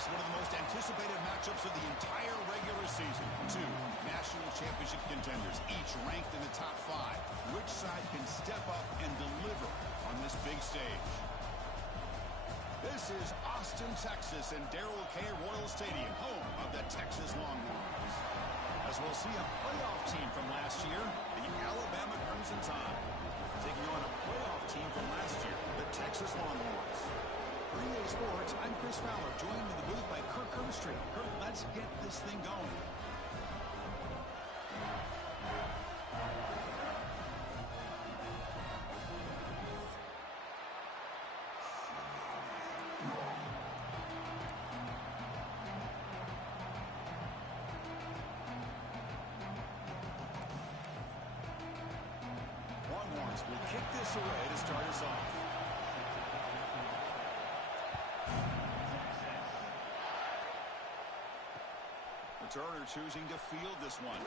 Next, one of the most anticipated matchups of the entire regular season. Two national championship contenders, each ranked in the top 5. Which side can step up and deliver on this big stage? This is Austin, Texas, and Darrell K. Royal Stadium, home of the Texas Longhorns. As we'll see a playoff team from last year, the Alabama Crimson Tide, taking on a playoff team from last year, the Texas Longhorns. For EA Sports, I'm Chris Fowler, joined in the booth by Kirk Herbstreit. Kirk, let's get this thing going. Longhorns will kick this away to start us off. Returner choosing to field this one.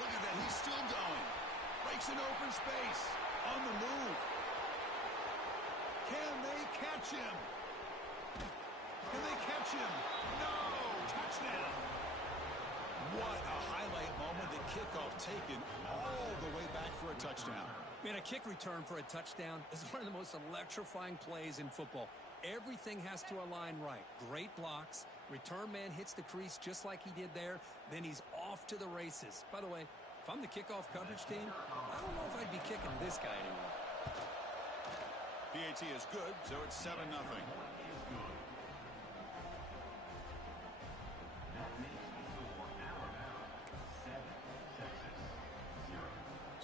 Look at that, he's still going. Breaks an open space. On the move. Can they catch him? Can they catch him? No! Touchdown! What a highlight moment. The kickoff taken all the way back for a touchdown. Man, a kick return for a touchdown is one of the most electrifying plays in football. Everything has to align right. Great blocks. Return man hits the crease just like he did there. Then he's off to the races. By the way, if I'm the kickoff coverage team, I don't know if I'd be kicking this guy anymore. PAT is good, so it's 7-0.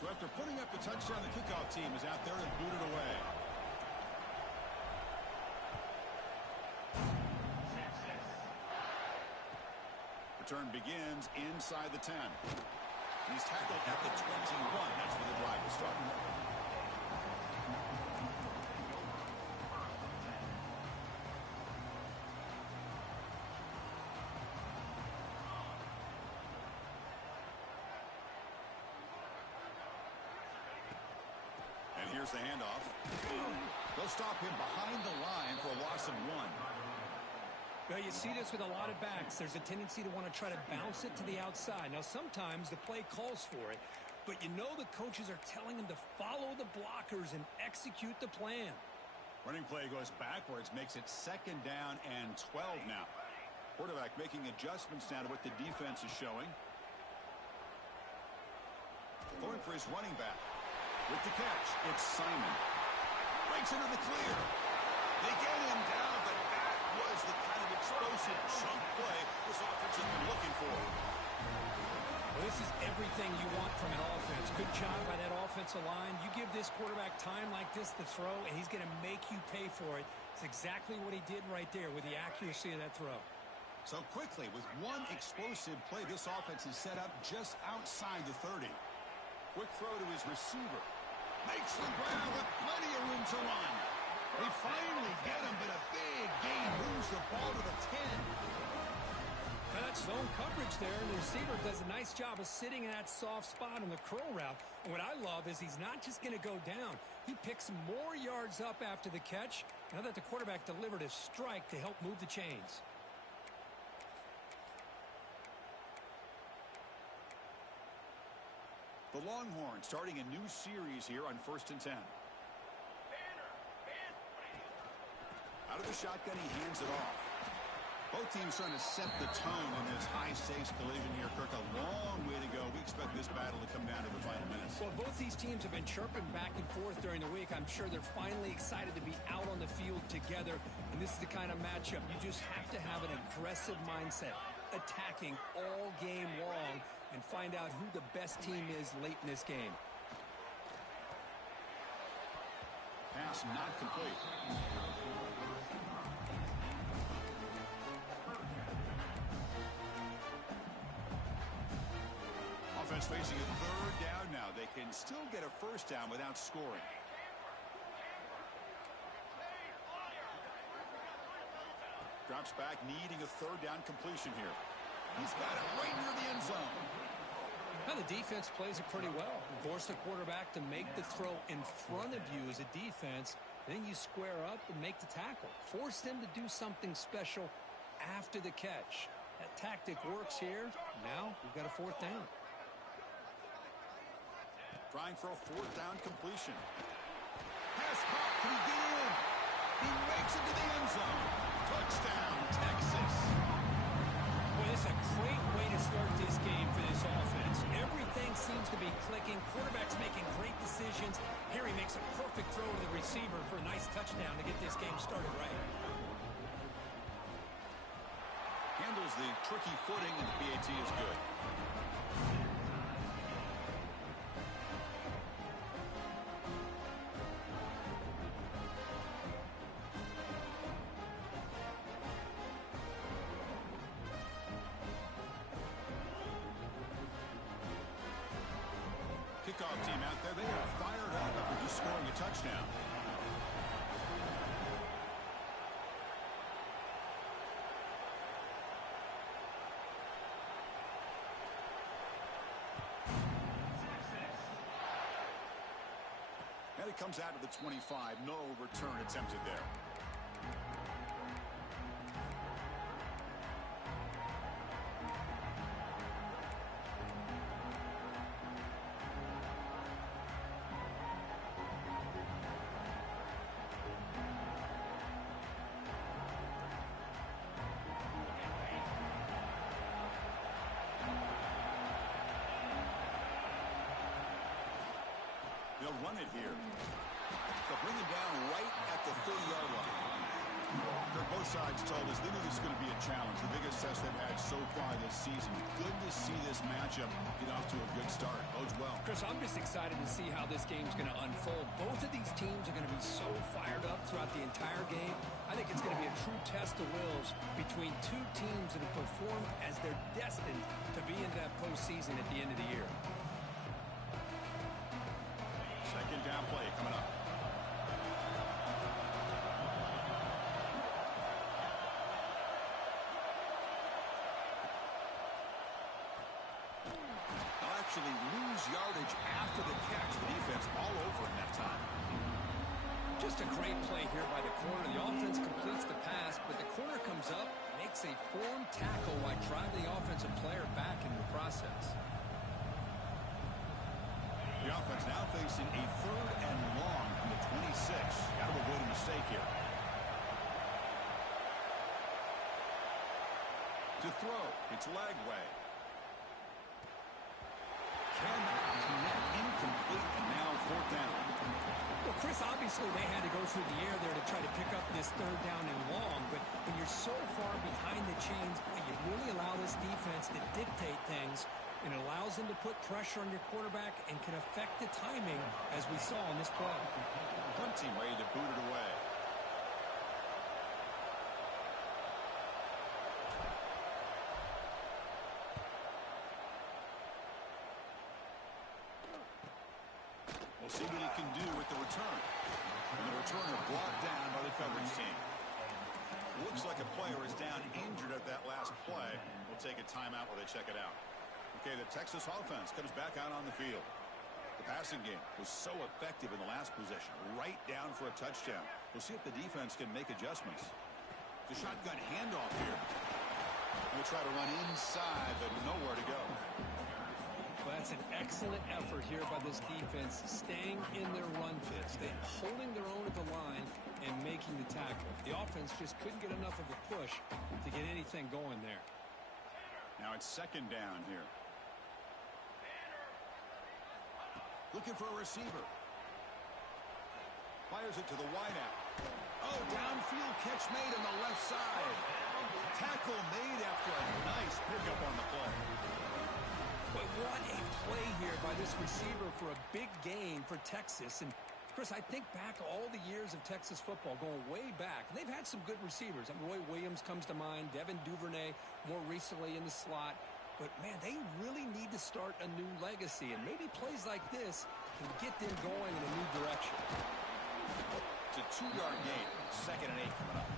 So after putting up the touchdown, the kickoff team is out there and booted away. Return begins inside the 10. He's tackled at the 21. That's where the drive will start. And here's the handoff. They'll stop him behind the line for a loss of 1. Well, you see this with a lot of backs. There's a tendency to want to try to bounce it to the outside. Now, sometimes the play calls for it, but you know the coaches are telling them to follow the blockers and execute the plan. Running play goes backwards, makes it 2nd down and 12 now. Quarterback making adjustments now to what the defense is showing. Going for his running back. With the catch, it's Simon. Breaks into the clear. They get him down, but that was the kind of explosive chunk play this offense has been looking for. Well, this is everything you want from an offense. Good job by that offensive line. You give this quarterback time like this to throw, and he's going to make you pay for it. It's exactly what he did right there with the accuracy of that throw. So quickly, with one explosive play, this offense is set up just outside the 30. Quick throw to his receiver. Makes the ground with plenty of room to run. They finally get him, but a big gain moves the ball to the 10. Now that's zone coverage there, and the receiver does a nice job of sitting in that soft spot on the curl route. And what I love is he's not just going to go down. He picks more yards up after the catch, now that the quarterback delivered a strike to help move the chains. The Longhorns starting a new series here on 1st and 10. Out of the shotgun, he hands it off. Both teams trying to set the tone in this high-stakes collision here, Kirk. A long way to go. We expect this battle to come down to the final minutes. Well, both these teams have been chirping back and forth during the week. I'm sure they're finally excited to be out on the field together, and this is the kind of matchup you just have to have an aggressive mindset, attacking all game long, and find out who the best team is late in this game. Pass not complete. Offense facing a 3rd down now. They can still get a 1st down without scoring. Drops back, needing a 3rd down completion here. He's got it right near the end zone. Now the defense plays it pretty well. Force the quarterback to make the throw in front of you as a defense, Then you square up and make the tackle. Force them to do something special after the catch. That tactic works here. Now we've got a fourth down. Trying for a fourth down completion. Pass caught. Can he get in? He makes it to the end zone. Touchdown, Texas. Well, this is a great way to start this game for this offense. Everything seems to be clicking. Quarterback's making great decisions. Here he makes a perfect throw to the receiver for a nice touchdown to get this game started right. Handles the tricky footing, and the PAT is good. Kickoff team out there, they are fired up after just scoring a touchdown. And it comes out to the 25. No return attempted there. They'll run it here. They'll bring it down right at the 30-yard line. Both sides told us they knew this was going to be a challenge, the biggest test they've had so far this season. Good to see this matchup get off to a good start. Bodes well. Chris, I'm just excited to see how this game's going to unfold. Both of these teams are going to be so fired up throughout the entire game. I think it's going to be a true test of wills between two teams that have performed as they're destined to be in that postseason at the end of the year. Second down play coming up. They'll actually lose yardage after the catch. The defense all over in that time. Just a great play here by the corner. The offense completes the pass, but the corner comes up, makes a form tackle while driving the offensive player back in the process. The offense now facing a third and long from the 26. Got to avoid a mistake here. To throw, it's Lagway. Cannot connect, incomplete, and now fourth down. Well, Chris, obviously they had to go through the air there to try to pick up this third down and long, but when you're so far behind the chains, you really allow this defense to dictate things, and it allows them to put pressure on your quarterback and can affect the timing, as we saw in this play. Punt team ready to boot it away. We'll see what he can do with the return. And the returner brought down by the coverage team. Looks like a player is down injured at that last play. We'll take a timeout while they check it out. Okay, the Texas offense comes back out on the field. The passing game was so effective in the last possession, right down for a touchdown. We'll see if the defense can make adjustments. The shotgun handoff here. We'll try to run inside, but nowhere to go. Well, that's an excellent effort here by this defense, staying in their run fits. They're holding their own at the line and making the tackle. The offense just couldn't get enough of a push to get anything going there. Now it's second down here. Looking for a receiver. Fires it to the wideout. Oh, downfield catch made on the left side. Tackle made after a nice pickup on the play. But what a play here by this receiver for a big gain for Texas. And Chris, I think back all the years of Texas football, going way back. And they've had some good receivers. Roy Williams comes to mind, Devin Duvernay more recently in the slot. But, man, they really need to start a new legacy. And maybe plays like this can get them going in a new direction. It's a 2-yard gain. Second and 8 coming up.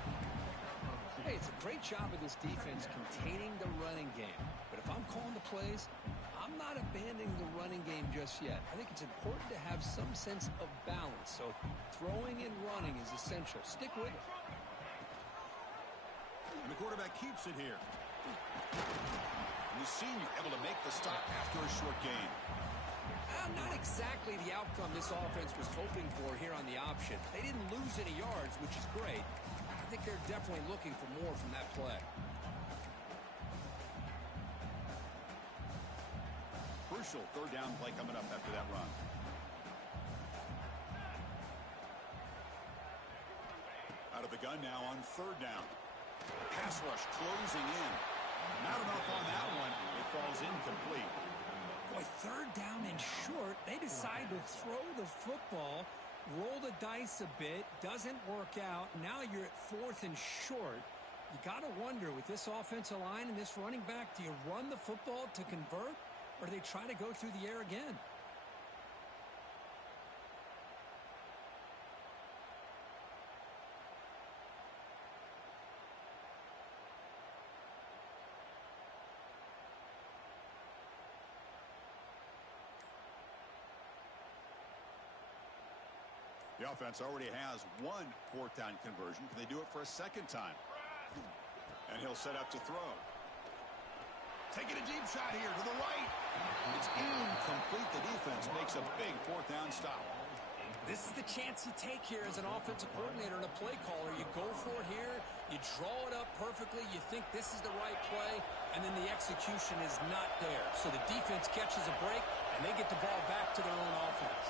Hey, it's a great job of this defense containing the running game. But if I'm calling the plays, I'm not abandoning the running game just yet. I think it's important to have some sense of balance. So throwing and running is essential. Stick with it. And the quarterback keeps it here. And the senior able to make the stop after a short gain. Not exactly the outcome this offense was hoping for here on the option. They didn't lose any yards, which is great. I think they're definitely looking for more from that play. Crucial third down play coming up after that run. Out of the gun now on third down. Pass rush closing in. Not enough on that one. It falls incomplete. Boy, third down and short. They decide to throw the football, roll the dice a bit, doesn't work out. Now you're at fourth and short. You got to wonder, with this offensive line and this running back, do you run the football to convert, or do they try to go through the air again? The offense already has one fourth down conversion. Can they do it for a second time? And he'll set up to throw. Taking a deep shot here to the right. It's incomplete. The defense makes a big fourth down stop. This is the chance you take here as an offensive coordinator and a play caller. You go for it here. You draw it up perfectly. You think this is the right play, and then the execution is not there. So the defense catches a break, and they get the ball back to their own offense.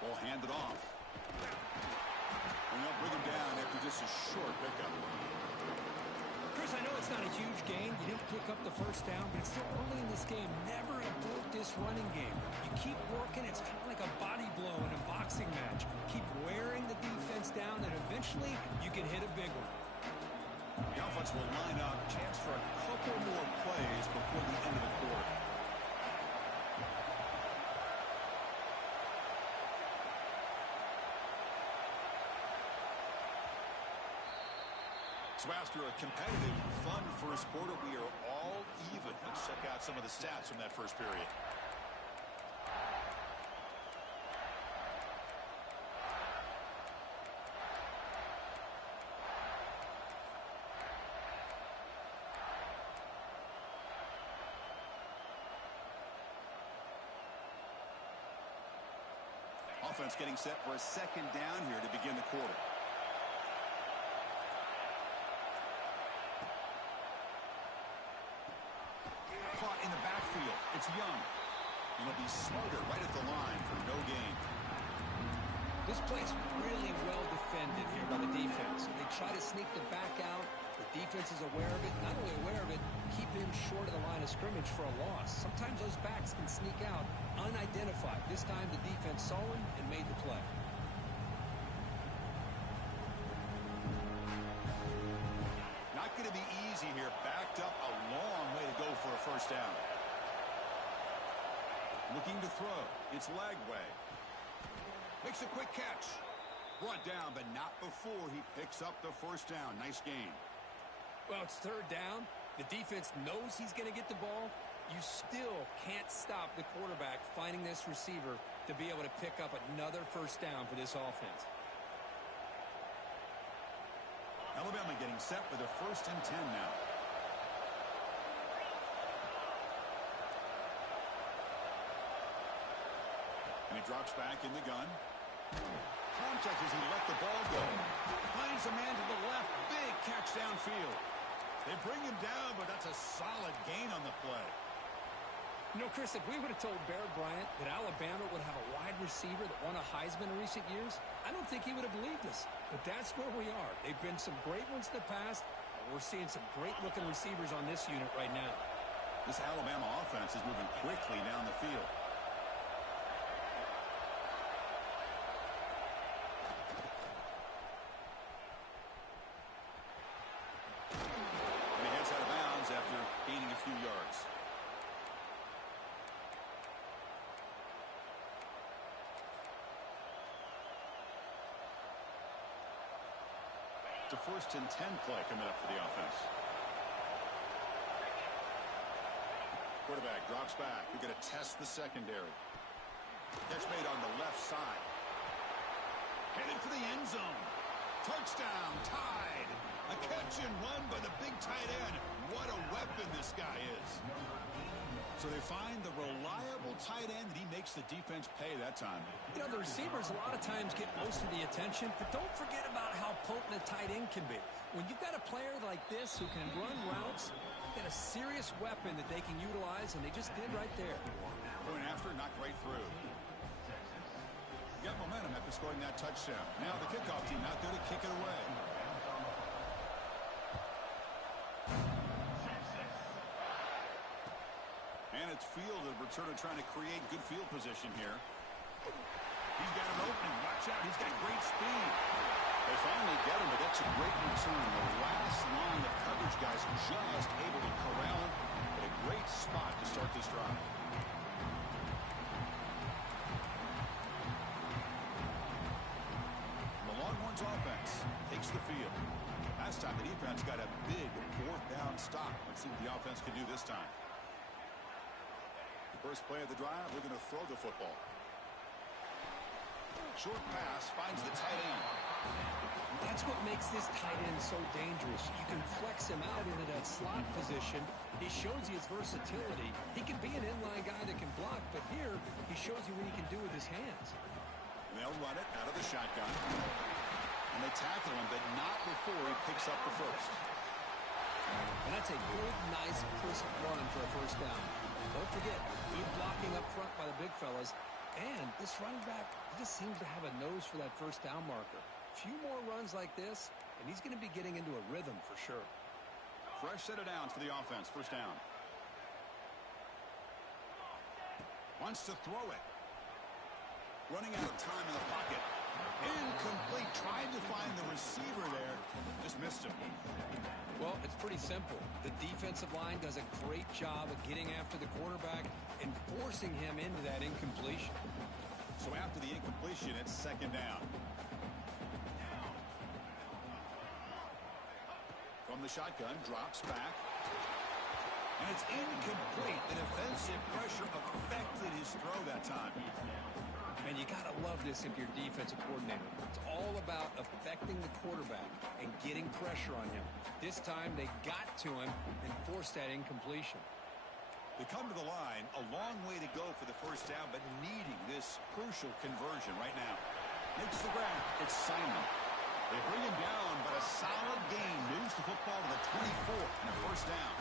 Ball handed off. And they'll bring him down after just a short pickup. Chris, I know it's not a huge gain. You didn't pick up the first down, but it's still early in this game. Never abort this running game. You keep working. It's kind of like a body blow in a boxing match. Keep wearing the defense down, and eventually you can hit a big one. The offense will line up. Chance for a couple more plays before the end of the quarter. So after a competitive, fun first quarter, we are all even. Let's check out some of the stats from that first period. Offense getting set for a second down here to begin the quarter. Caught in the backfield. It's Young. He'll be smarter right at the line for no gain. This play's really well defended here by the defense. They try to sneak the back out. The defense is aware of it. Not only aware of it, keep him short of the line of scrimmage for a loss. Sometimes those backs can sneak out unidentified. This time the defense saw him and made the play. Not going to be easy here. Backed up a long way to go for a first down. Looking to throw. It's Lagway. Makes a quick catch. Brought down, but not before he picks up the first down. Nice gain. Well, it's third down. The defense knows he's going to get the ball. You still can't stop the quarterback finding this receiver to be able to pick up another first down for this offense. Alabama getting set for the 1st and 10 now. And he drops back in the gun. Contact as he let the ball go. Finds a man to the left. Big catch downfield. They bring him down, but that's a solid gain on the play. You know, Chris, if we would have told Bear Bryant that Alabama would have a wide receiver that won a Heisman in recent years, I don't think he would have believed us. But that's where we are. They've been some great ones in the past, and we're seeing some great-looking receivers on this unit right now. This Alabama offense is moving quickly down the field. And he heads out of bounds after gaining a few yards. It's a 1st and 10 play coming up for the offense. Quarterback drops back. We're going to test the secondary. Catch made on the left side. Headed for the end zone. Touchdown, tied. A catch and run by the big tight end. What a weapon this guy is. So they find the reliable tight end, and he makes the defense pay that time. You know, the receivers a lot of times get most of the attention, but don't forget about how potent a tight end can be. When you've got a player like this who can run routes, you've got a serious weapon that they can utilize, and they just did right there. Going after, knocked right through. Got momentum after scoring that touchdown. Now the kickoff team out there to kick it away. And it's fielded. Returner trying to create good field position here. He's got an opening. Watch out. He's got great speed. They finally get him, but that's a great return. The last line of coverage guys just able to corral him. But a great spot to start this drive. The Longhorns offense takes the field. Last time the defense got a big fourth down stop. Let's see what the offense can do this time. First play of the drive, we're going to throw the football. Short pass finds the tight end. That's what makes this tight end so dangerous. You can flex him out into that slot position. He shows you his versatility. He can be an inline guy that can block, but here he shows you what he can do with his hands. And they'll run it out of the shotgun. And they tackle him, but not before he picks up the first. And that's a good, nice, crisp run for a first down. Don't forget, good blocking up front by the big fellas. And this running back just seems to have a nose for that first down marker. A few more runs like this, and he's going to be getting into a rhythm for sure. Fresh set of downs for the offense. First down. Wants to throw it. Running out of time in the pocket. Incomplete. Tried to find the receiver there. Just missed him. Well, it's pretty simple. The defensive line does a great job of getting after the quarterback and forcing him into that incompletion. So after the incompletion, it's second down. From the shotgun, drops back. And it's incomplete. The defensive pressure affected his throw that time. And you got to love this if you're a defensive coordinator. It's all about affecting the quarterback and getting pressure on him. This time they got to him and forced that incompletion. They come to the line, a long way to go for the first down, but needing this crucial conversion right now. Makes the grab. It's Simon. They bring him down, but a solid gain moves the football to the 24 and a first down.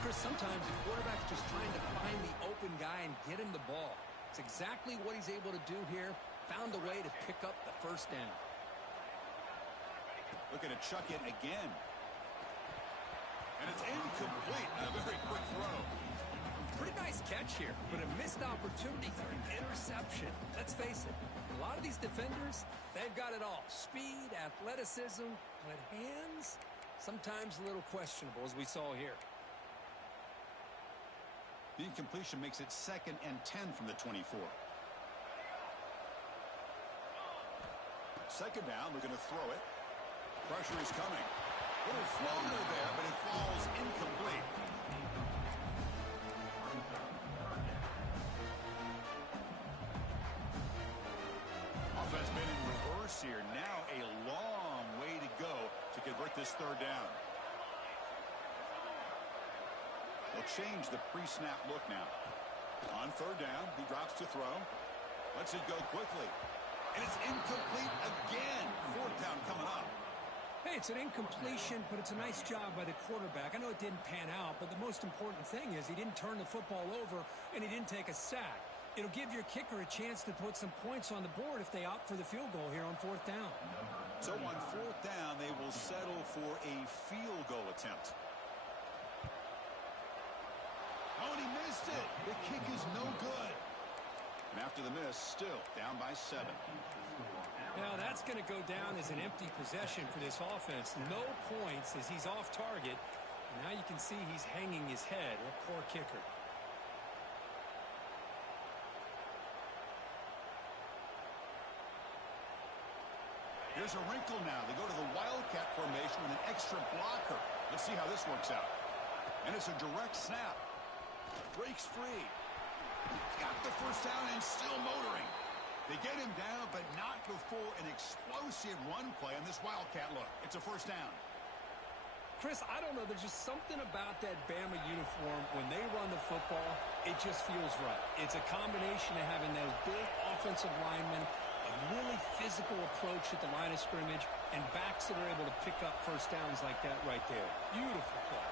Chris, sometimes the quarterback's just trying to find the open guy and get him the ball. It's exactly what he's able to do here. Found a way to pick up the first down. Looking to chuck it again. And it's incomplete. A very quick throw. Pretty nice catch here, but a missed opportunity for an interception. Let's face it, a lot of these defenders, they've got it all. Speed, athleticism, but hands, sometimes a little questionable, as we saw here. The incompletion makes it 2nd and 10 from the 24. Second down, we're going to throw it. Pressure is coming. Little floater there, but it falls incomplete. Offense been in reverse here. Now a long way to go to convert this third down. They'll change the pre-snap look now. On third down, he drops to throw. Lets it go quickly. And it's incomplete again. Fourth down coming up. Hey, it's an incompletion, but it's a nice job by the quarterback. I know it didn't pan out, but the most important thing is he didn't turn the football over and he didn't take a sack. It'll give your kicker a chance to put some points on the board if they opt for the field goal here on fourth down. So on fourth down, they will settle for a field goal attempt. Oh, and he missed it. The kick is no good. And after the miss, still down by 7. Now that's going to go down as an empty possession for this offense. No points as he's off target. And now you can see he's hanging his head. A poor kicker. Here's a wrinkle now. They go to the Wildcat formation with an extra blocker. Let's see how this works out. And it's a direct snap. breaks free. Got the first down and still motoring. They get him down, but not before an explosive run play on this Wildcat look. It's a first down. Chris, I don't know. There's just something about that Bama uniform. When they run the football, it just feels right. It's a combination of having those big offensive linemen, a really physical approach at the line of scrimmage, and backs that are able to pick up first downs like that right there. Beautiful play.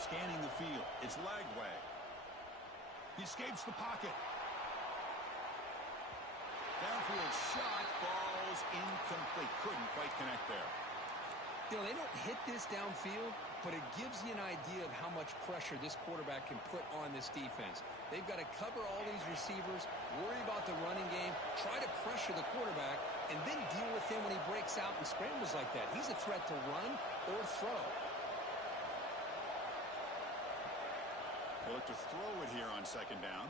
Scanning the field. It's Lagway. He escapes the pocket. Downfield shot falls incomplete. Couldn't quite connect there. You know, they don't hit this downfield, but it gives you an idea of how much pressure this quarterback can put on this defense. They've got to cover all these receivers, worry about the running game, try to pressure the quarterback, and then deal with him when he breaks out and scrambles like that. He's a threat to run or throw. They look to throw it here on second down.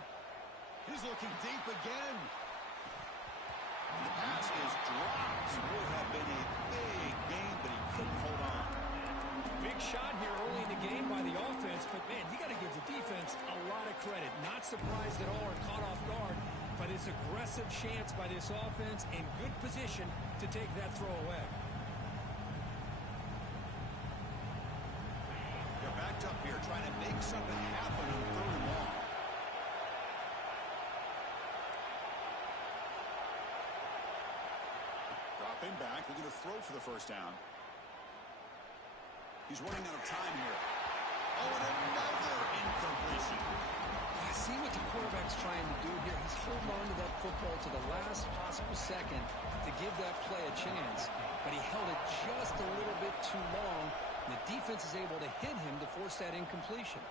He's looking deep again. And the pass is dropped. Would have been a big game, but he couldn't hold on. Big shot here early in the game by the offense, but, man, you got to give the defense a lot of credit. Not surprised at all or caught off guard by this aggressive chance by this offense in good position to take that throw away. They're backed up here trying to make something happen on third and long. Dropping back, looking to throw for the first down. He's running out of time here. Oh, and another incompletion. I see what the quarterback's trying to do here. He's holding on to that football to the last possible second to give that play a chance, but he held it just a little bit too long. The defense is able to hit him to force that incompletion.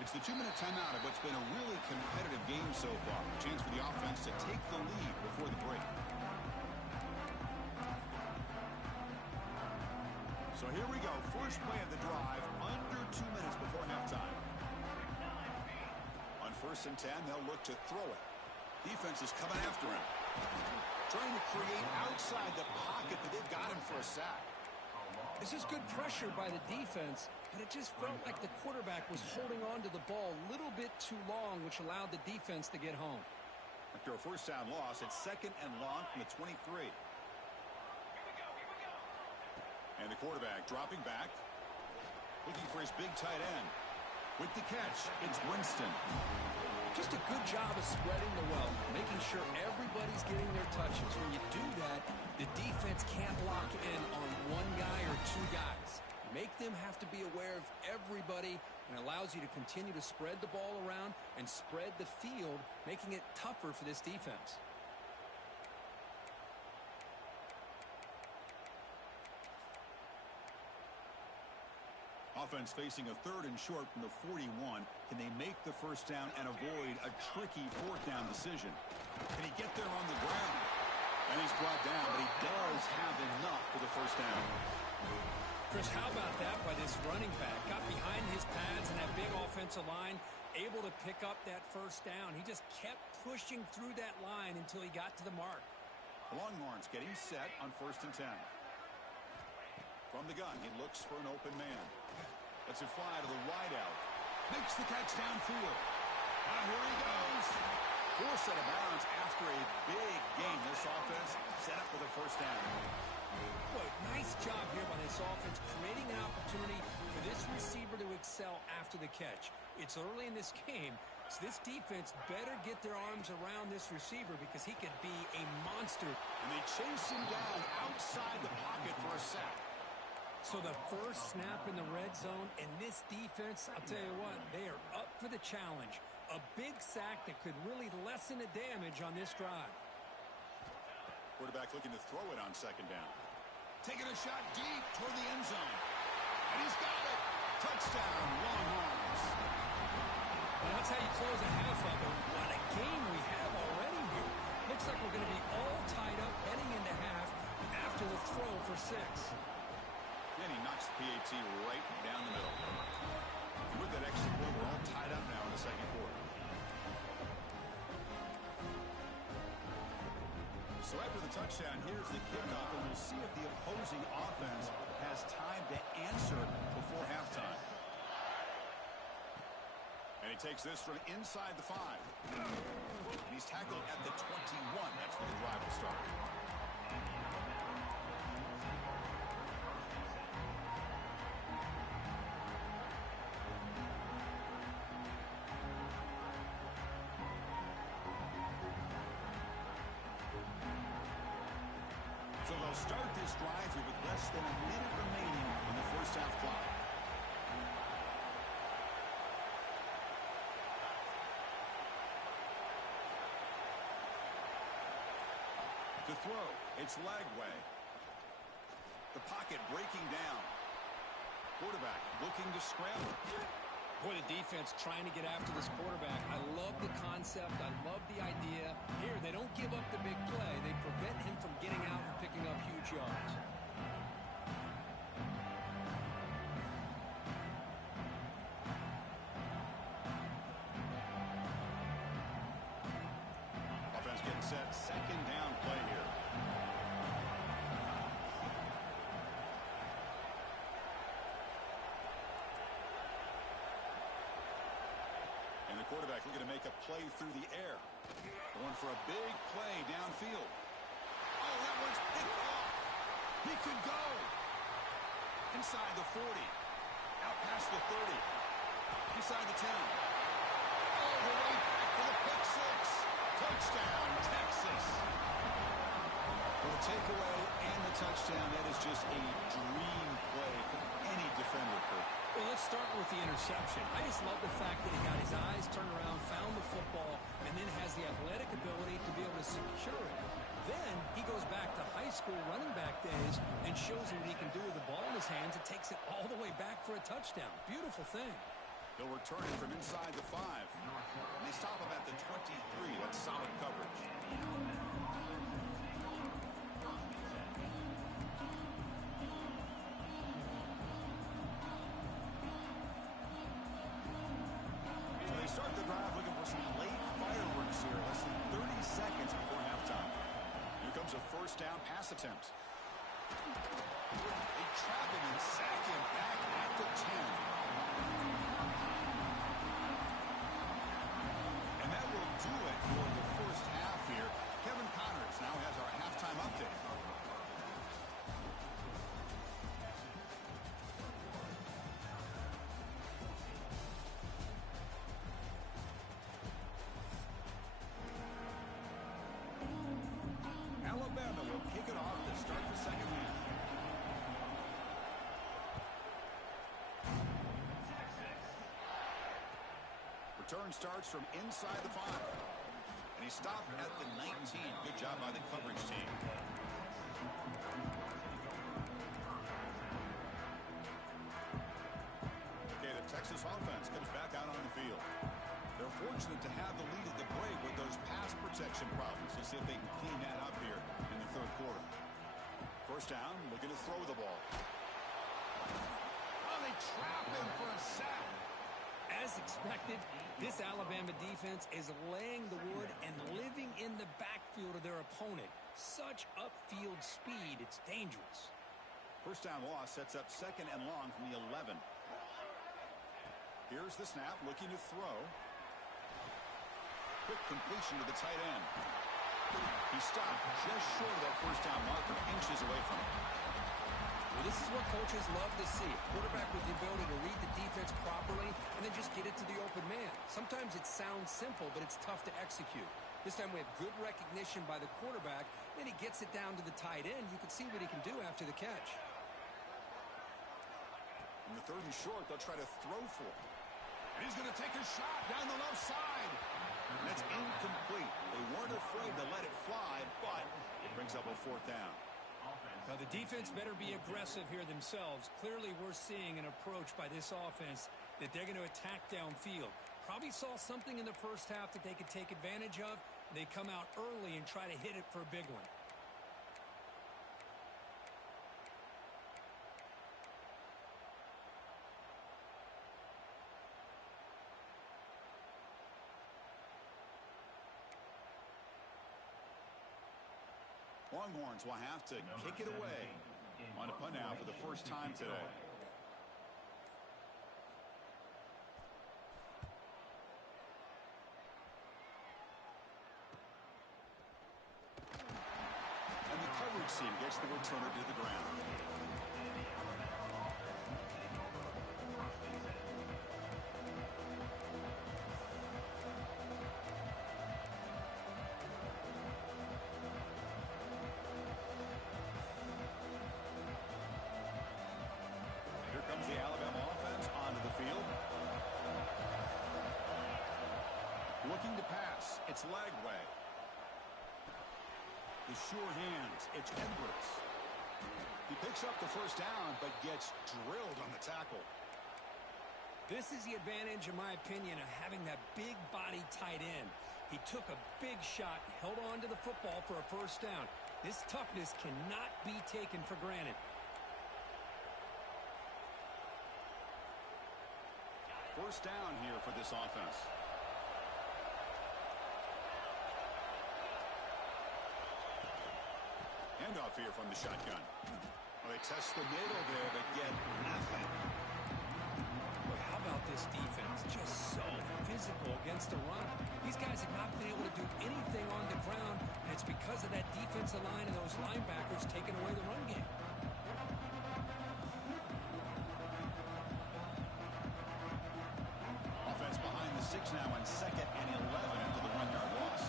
It's the 2-minute timeout of what's been a really competitive game so far. A chance for the offense to take the lead before the break. So here we go. First play of the drive, under 2 minutes before halftime. On 1st and 10, they'll look to throw it. Defense is coming after him. Trying to create outside the pocket, but they've got him for a sack. This is good pressure by the defense, but it just felt like the quarterback was holding on to the ball a little bit too long, which allowed the defense to get home. After a first down loss, it's 2nd and long from the 23. And the quarterback dropping back, looking for his big tight end. With the catch, it's Winston. Just a good job of spreading the wealth, making sure everybody's getting their touches. When you do that, the defense can't lock in on one guy or two guys. Make them have to be aware of everybody, and allows you to continue to spread the ball around and spread the field, making it tougher for this defense. Offense facing a 3rd and short from the 41. Can they make the first down and avoid a tricky 4th down decision? Can he get there on the ground? And he's brought down, but he does have enough for the first down. Chris, how about that by this running back? Got behind his pads and that big offensive line, able to pick up that first down. He just kept pushing through that line until he got to the mark. Longhorns getting set on 1st and 10. From the gun, he looks for an open man. Lets it fly to the wideout. Makes the catch downfield. Now here he goes. Forced out of bounds after a big game. This offense set up for the first down. Boy, nice job here by this offense, creating an opportunity for this receiver to excel after the catch. It's early in this game, so this defense better get their arms around this receiver because he could be a monster. And they chase him down outside the pocket for a sack. So the first snap in the red zone, and this defense, I'll tell you what, they are up for the challenge. A big sack that could really lessen the damage on this drive. Quarterback looking to throw it on 2nd down. Taking a shot deep toward the end zone. And he's got it. Touchdown, Longhorns. Well, that's how you close a half of it. What a game we have already here. Looks like we're going to be all tied up heading into half after the throw for 6. And he knocks the PAT right down the middle. And with that extra point, we're all tied up now in the 2nd quarter. So after the touchdown, here's the kickoff, and we'll see if the opposing offense has has time to answer before halftime. And he takes this from inside the 5. And he's tackled at the 21. That's where the drive will start. So they'll start this drive here with less than a minute remaining in the first half clock. To throw, it's Lagway. The pocket breaking down. Quarterback looking to scramble. Boy, the defense trying to get after this quarterback. I love the concept. I love the idea. Here, they don't give up the big play. They prevent him from getting out and picking up huge yards. Offense getting set. Second down play here. And the quarterback looking to make a play through the air. Going for a big play downfield. Oh, that one's picked off. He could go. Inside the 40. Out past the 30. Inside the 10. All the way back to the pick 6. Touchdown, Texas. For the takeaway and the touchdown, that is just a dream play for any defender, Kurt. Well, let's start with the interception. I just love the fact that he got his eyes turned around, found the football, and then has the athletic ability to be able to secure it. Then he goes back to high school running back days and shows you what he can do with the ball in his hands and takes it all the way back for a touchdown. Beautiful thing. They'll return it from inside the 5. And they stop him at the 23. That's solid coverage. So they start the drive looking for some late fireworks here. Less than 30 seconds before halftime. Here comes a first down pass attempt. They trap him and sack him back at the 10. And that will do it for the first half here. Kevin Connors now has our halftime update. Alabama will kick it off to start the second half. Return starts from inside the 5. And he stopped at the 19. Good job by the coverage team. Okay, the Texas offense comes back out on the field. They're fortunate to have the lead at the break with those pass protection problems. Let's see if they can clean that up here in the third quarter. First down, looking to throw the ball. Oh, they trap him for a sack. As expected, this Alabama defense is laying the wood and living in the backfield of their opponent. Such upfield speed, it's dangerous. First down loss sets up second and long from the 11. Here's the snap, looking to throw. Quick completion to the tight end. He stopped just short of that first down marker, inches away from it. Well, this is what coaches love to see. A quarterback with the ability to read the defense properly and then just get it to the open man. Sometimes it sounds simple, but it's tough to execute. This time we have good recognition by the quarterback. Then he gets it down to the tight end. You can see what he can do after the catch. In the third and short, they'll try to throw for it. And he's going to take a shot down the left side. And that's incomplete. They weren't afraid to let it fly, but it brings up a fourth down. Now, the defense better be aggressive here themselves. Clearly, we're seeing an approach by this offense that they're going to attack downfield. Probably saw something in the first half that they could take advantage of. They come out early and try to hit it for a big one. Longhorns will have to kick it away. On to punt now for the first time today. And the coverage team gets the returner to the ground. Comes the Alabama offense onto the field. Looking to pass. It's Lagway. The sure hands. It's Edwards. He picks up the first down, but gets drilled on the tackle. This is the advantage, in my opinion, of having that big body tight end. He took a big shot, held on to the football for a first down. This toughness cannot be taken for granted. First down here for this offense. Handoff here from the shotgun. Well, they test the middle there, but get nothing. Boy, how about this defense? Just so physical against the run. These guys have not been able to do anything on the ground, and it's because of that defensive line and those linebackers taking away the run game. Six now on 2nd and 11 after the 1-yard loss.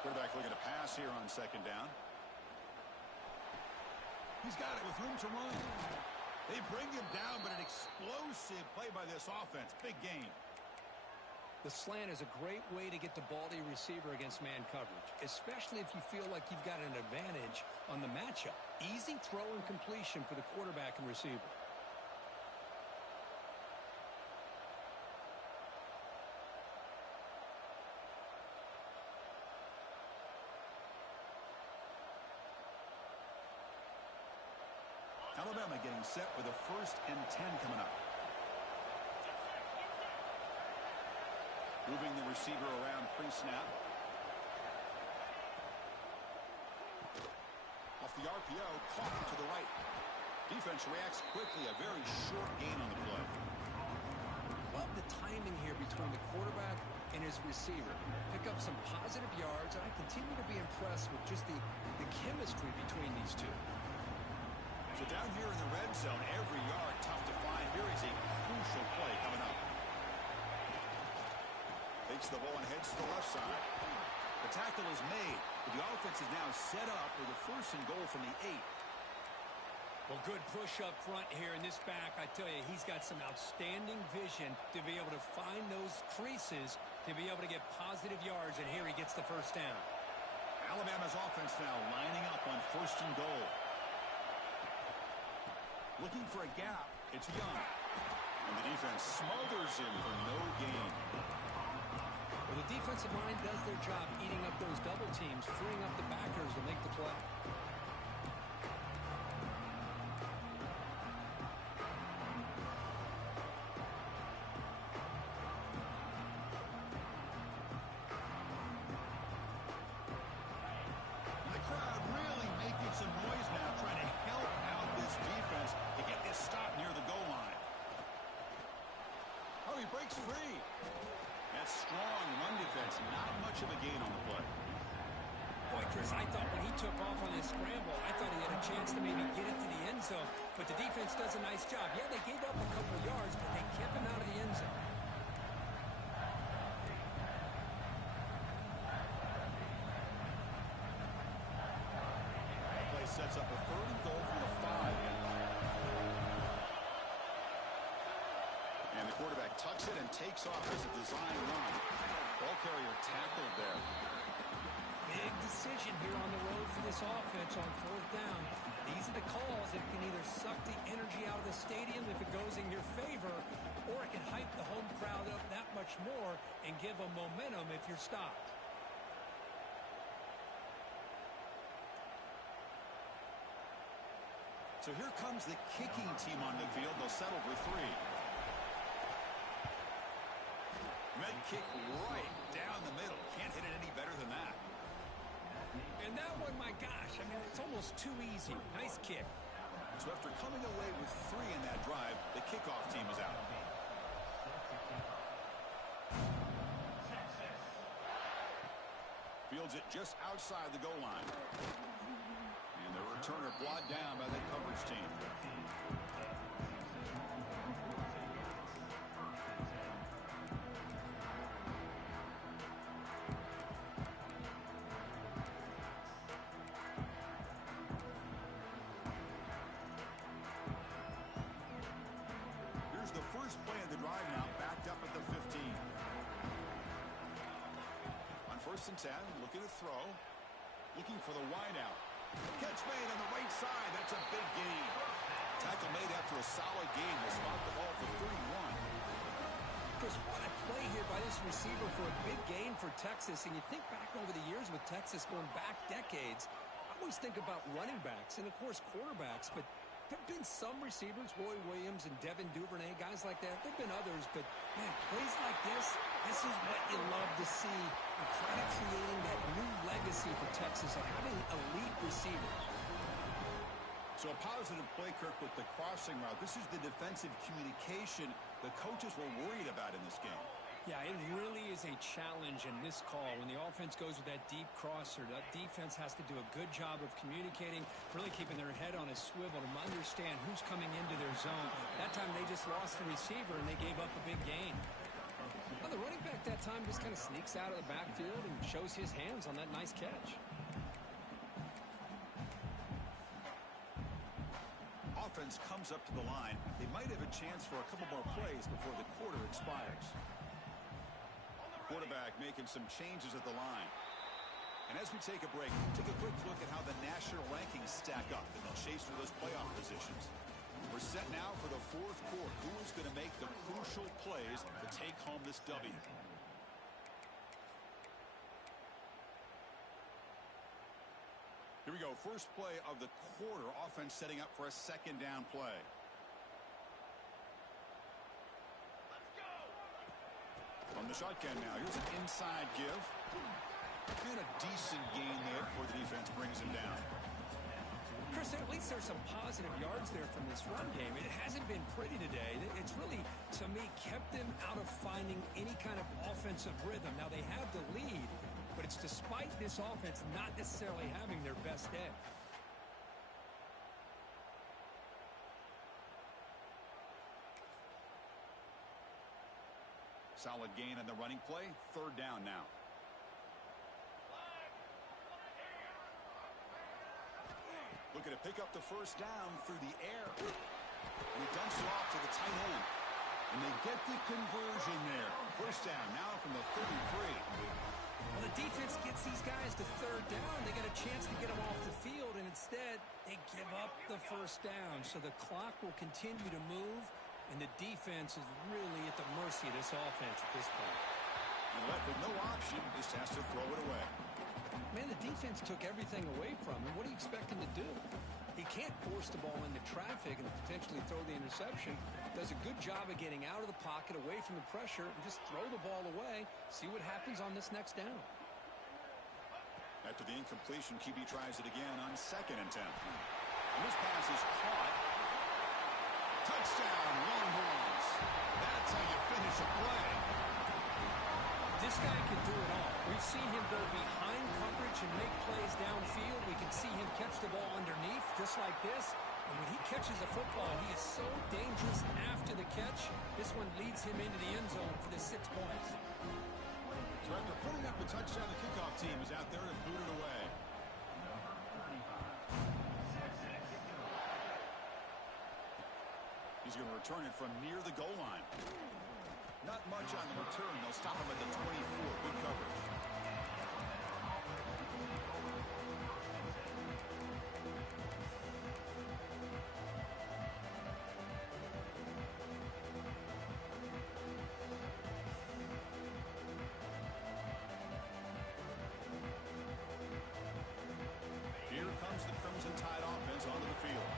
Quarterback looking to pass here on 2nd down. He's got it with room to run. They bring him down, but an explosive play by this offense. Big gain. The slant is a great way to get the ball to your receiver against man coverage, especially if you feel like you've got an advantage on the matchup. Easy throw and completion for the quarterback and receiver. Alabama getting set with a 1st and 10 coming up. Moving the receiver around pre-snap. Off the RPO, caught to the right. Defense reacts quickly, a very short gain on the play. Love the timing here between the quarterback and his receiver. Pick up some positive yards, and I continue to be impressed with just the chemistry between these two. So down here in the red zone, every yard tough to find. Here is a crucial play coming up. Takes the ball and heads to the left side. The tackle is made, but the offense is now set up with a 1st and goal from the 8. Well, good push up front here in this back. I tell you, he's got some outstanding vision to be able to find those creases, to be able to get positive yards, and here he gets the first down. Alabama's offense now lining up on 1st and goal. Looking for a gap. It's Young. And the defense smothers him for no gain. Well, the defensive line does their job eating up those double teams, freeing up the backers to make the play. The crowd really making some noise now, trying to help out this defense to get this stop near the goal line. Oh, he breaks free. That strong run defense, not much of a gain on the play. Boy, Chris, I thought when he took off on this scramble, I thought he had a chance to maybe get it to the end zone, but the defense does a nice job. Yeah, they gave up a couple yards, but they kept him out of the end zone. That play sets up a 3rd and goal from the 5. And the quarterback tucks it and takes off as a design run. Ball carrier tackled there. Big decision here on the road for this offense on 4th down. These are the calls that can either suck the energy out of the stadium if it goes in your favor, or it can hype the home crowd up that much more and give them momentum if you're stopped. So here comes the kicking team on the field. They'll settle for 3. Med kick right down the middle. Can't hit it any better than that. And that one, my gosh, I mean, it's almost too easy. Nice kick. So after coming away with 3 in that drive, the kickoff team is out. Fields it just outside the goal line. And the returner brought down by the coverage team. Here's the first play of the drive now, backed up at the 15. On 1st and 10, looking to throw. Looking for the wideout. Catch made on the right side. That's a big gain. Tackle made after a solid gain. Will spot the ball for 31. Chris, what a play here by this receiver for a big gain for Texas. And you think back over the years with Texas going back decades, I always think about running backs and, of course, quarterbacks. But there have been some receivers, Roy Williams and Devin Duvernay, guys like that. There have been others. But, man, plays like this is what you love to see. And kind of creating that new legacy for Texas of having elite receivers. So a positive play, Kirk, with the crossing route. This is the defensive communication the coaches were worried about in this game. Yeah, it really is a challenge in this call. When the offense goes with that deep crosser, that defense has to do a good job of communicating, really keeping their head on a swivel to understand who's coming into their zone. That time they just lost the receiver and they gave up a big gain. Well, the running back that time just kind of sneaks out of the backfield and shows his hands on that nice catch. Offense comes up to the line. They might have a chance for a couple more plays before the quarter expires. Quarterback making some changes at the line. And as we take a break, take a quick look at how the national rankings stack up in the chase for those playoff positions. We're set now for the 4th quarter. Who is going to make the crucial plays to take home this W? Here we go. First play of the quarter. Offense setting up for a 2nd down play. On the shotgun now. Here's an inside give. And a decent gain there before the defense brings him down. Chris, at least there's some positive yards there from this run game. It hasn't been pretty today. It's really, to me, kept them out of finding any kind of offensive rhythm. Now, they have the lead, but it's despite this offense not necessarily having their best day. Solid gain on the running play. 3rd down now. Looking to pick up the 1st down through the air. And he dumps it off to the tight end. And they get the conversion there. 1st down now from the 33. Well, the defense gets these guys to 3rd down. They get a chance to get them off the field, and instead they give up the 1st down. So the clock will continue to move, and the defense is really at the mercy of this offense at this point. And left with no option, just has to throw it away. Man, the defense took everything away from him. What do you expect him to do? He can't force the ball into traffic and potentially throw the interception. Does a good job of getting out of the pocket, away from the pressure, and just throw the ball away. See what happens on this next down. After the incompletion, QB tries it again on 2nd and 10. And this pass is caught. Touchdown, Longhorns. That's how you finish a play. This guy can do it all. We've seen him go behind coverage and make plays downfield. We can see him catch the ball underneath just like this. And when he catches a football, he is so dangerous after the catch. This one leads him into the end zone for the 6 points. So after putting up a touchdown, the kickoff team is out there to boot it away. He's going to return it from near the goal line. Not much on the return. They'll stop him at the 24. Good coverage. Here comes the Crimson Tide offense onto the field.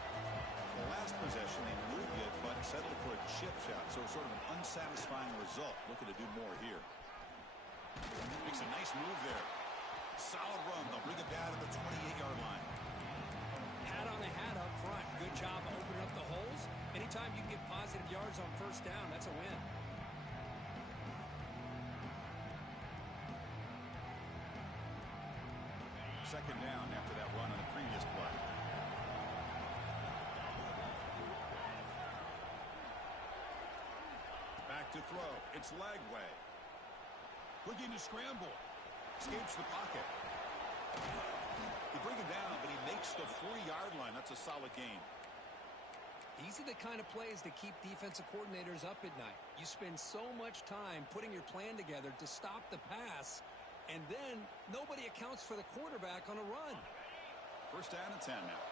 The last possession, they moved it, but settled for a chip shot, so sort of an unsatisfying result. Looking to do more here. Makes a nice move there. Solid run. They'll bring it down to the 28-yard line. Hat on the hat up front. Good job of opening up the holes. Anytime you can get positive yards on first down, that's a win. Second down after that run on the previous play. Back to throw. It's Lagway. Looking to scramble. Escapes the pocket. They bring him down, but he makes the 40-yard line. That's a solid gain. These are the kind of plays that keep defensive coordinators up at night. You spend so much time putting your plan together to stop the pass, and then nobody accounts for the quarterback on a run. First down and 10 now.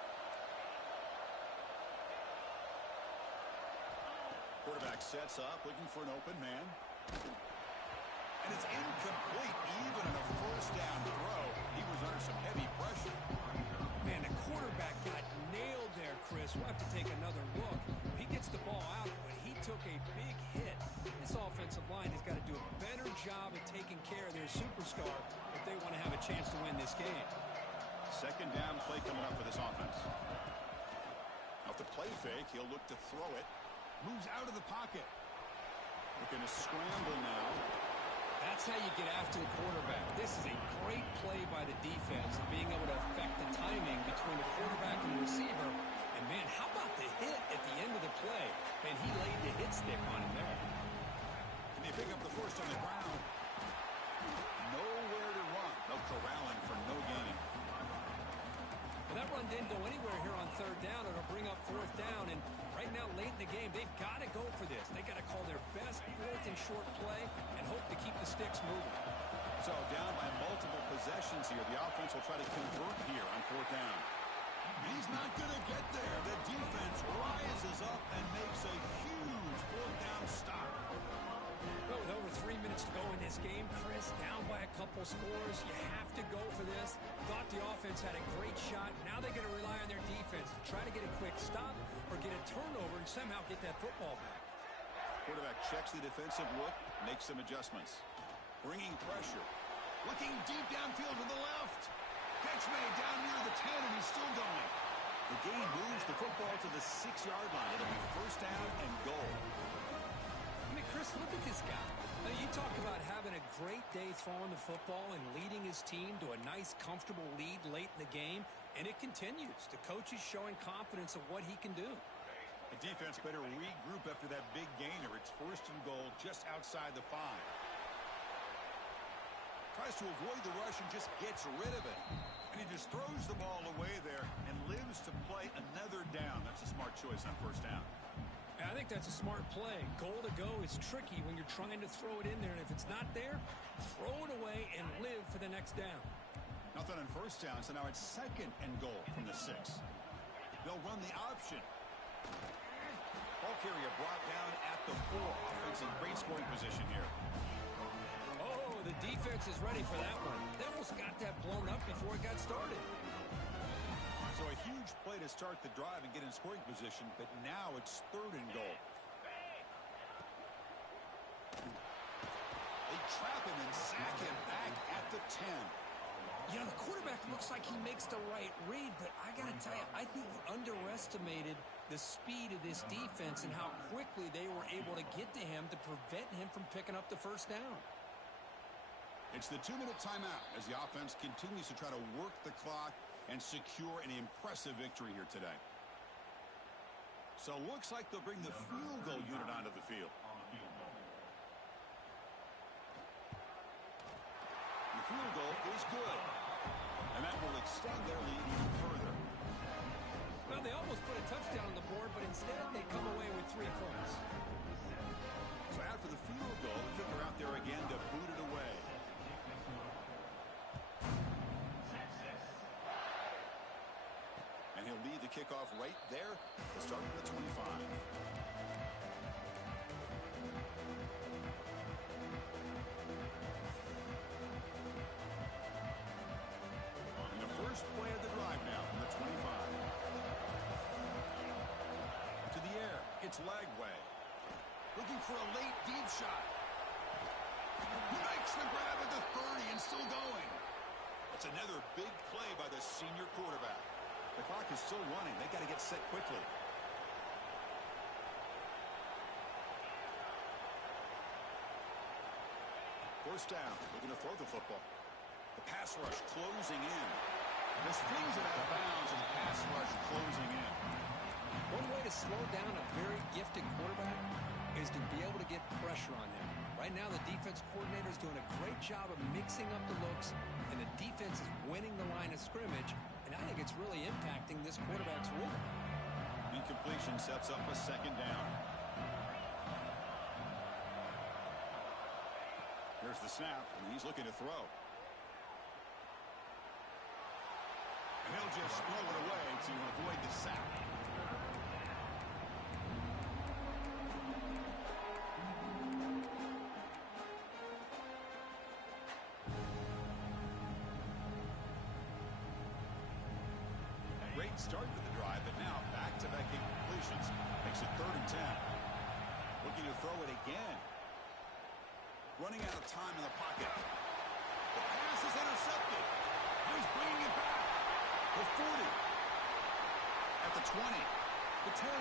Quarterback sets up, looking for an open man. And it's incomplete, even on a first down throw. He was under some heavy pressure. Man, the quarterback got nailed there, Chris. We'll have to take another look. He gets the ball out, but he took a big hit. This offensive line has got to do a better job of taking care of their superstar if they want to have a chance to win this game. Second down play coming up for this offense. Off the play fake, he'll look to throw it. Moves out of the pocket. Looking to scramble now. That's how you get after the quarterback. This is a great play by the defense and being able to affect the timing between the quarterback and the receiver. And, man, how about the hit at the end of the play? Man, he laid the hit stick on him there. Can they pick up the first on the ground? Nowhere to run. No corralling for no gain. Well, that run didn't go anywhere here on third down. It'll bring up fourth down. And right now, late in the game, they've got to go for this. They've got to call their best fourth and short play and hope to keep the sticks moving. So down by multiple possessions here. The offense will try to convert here on fourth down. He's not going to get there. The defense rises up and makes a huge fourth down stop. Well, with over 3 minutes to go in this game, Chris, down by a couple scores, you have to go for this. Thought the offense had a great shot. Now they're going to rely on their defense to try to get a quick stop or get a turnover and somehow get that football back. Quarterback checks the defensive look, makes some adjustments. Bringing pressure. Looking deep downfield to the left. Catch made down near the 10, and he's still going. The game moves the football to the 6-yard line. It'll be first down and goal. I mean, Chris, look at this guy. Now, you talk about having a great day throwing the football and leading his team to a nice, comfortable lead late in the game, and it continues. The coach is showing confidence of what he can do. The defense better regroup after that big gainer. It's first and goal just outside the 5. Tries to avoid the rush and just gets rid of it. And he just throws the ball away there and lives to play another down. That's a smart choice on first down. I think that's a smart play. Goal to go is tricky when you're trying to throw it in there, and if it's not there, throw it away and live for the next down. Nothing on first down, so now it's second and goal from the 6. They'll run the option. Ball carrier brought down at the 4. Offense in great scoring position here. Oh, the defense is ready for that one. They almost got that blown up before it got started. So a huge play to start the drive and get in scoring position, but now it's third and goal. They trap him and sack him back at the 10. You know, the quarterback looks like he makes the right read, but I got to tell you, I think he underestimated the speed of this defense and how quickly they were able to get to him to prevent him from picking up the first down. It's the 2-minute timeout as the offense continues to try to work the clock and secure an impressive victory here today. So looks like they'll bring the field goal unit onto the field. The field goal is good. And that will extend their lead even further. Well, they almost put a touchdown on the board, but instead they come away with 3 points. So after the field goal, the kicker out there again to boot it away. And he'll lead the kickoff right there, starting at the 25. And the first play of the drive now from the 25. To the air, it's Lagway. Looking for a late deep shot. He makes the grab at the 30 and still going. That's another big play by the senior quarterback. The clock is still running. They got to get set quickly. First down. Looking to throw the football. The pass rush closing in. This flings it out of bounds, and the pass rush closing in. One way to slow down a very gifted quarterback is to be able to get pressure on him. Right now, the defense coordinator is doing a great job of mixing up the looks, and the defense is winning the line of scrimmage, and I think it's really impacting this quarterback's rhythm. Incompletion sets up a second down. Here's the snap, and he's looking to throw. And he'll just throw it away to avoid the sack. Great start to the drive, but now back-to-back incompletions makes it 3rd and 10. Looking to throw it again. Running out of time in the pocket. The pass is intercepted. And he's bringing it back. The 40. At the 20. The 10.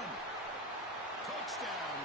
Touchdown.